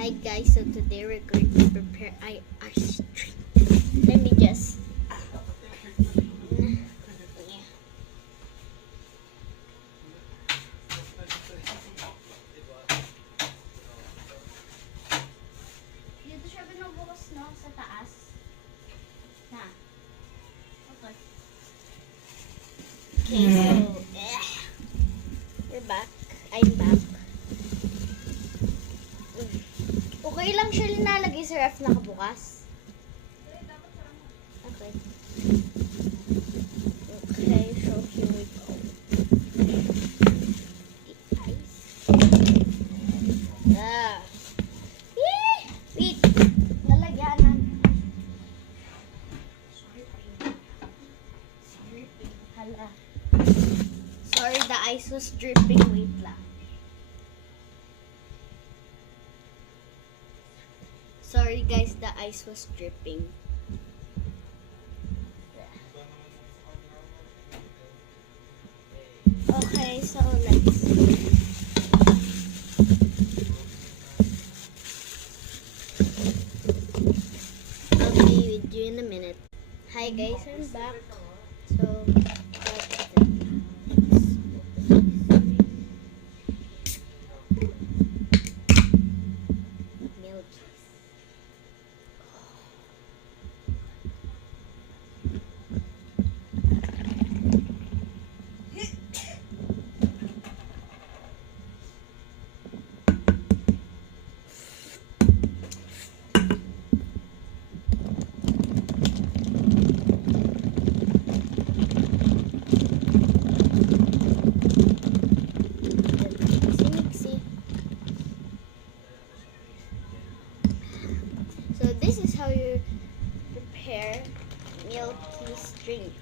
Hi guys, so today we're going to prepare ice cream. Let me just dito siya binubukas, no? Sa taas. Na. Okay. Okay, so we're back. I'm back. Okay lang siya linalagay sa ref nakabukas. Okay. Okay, so here we go. The ice. Wait. Lalagyan na. Hala. Sorry, the ice was dripping. Wait lang. Sorry guys, the ice was dripping. Okay, so let's see. I'll be with you in a minute. Hi guys, I'm back. So, milk. So this is how you prepare milky drink.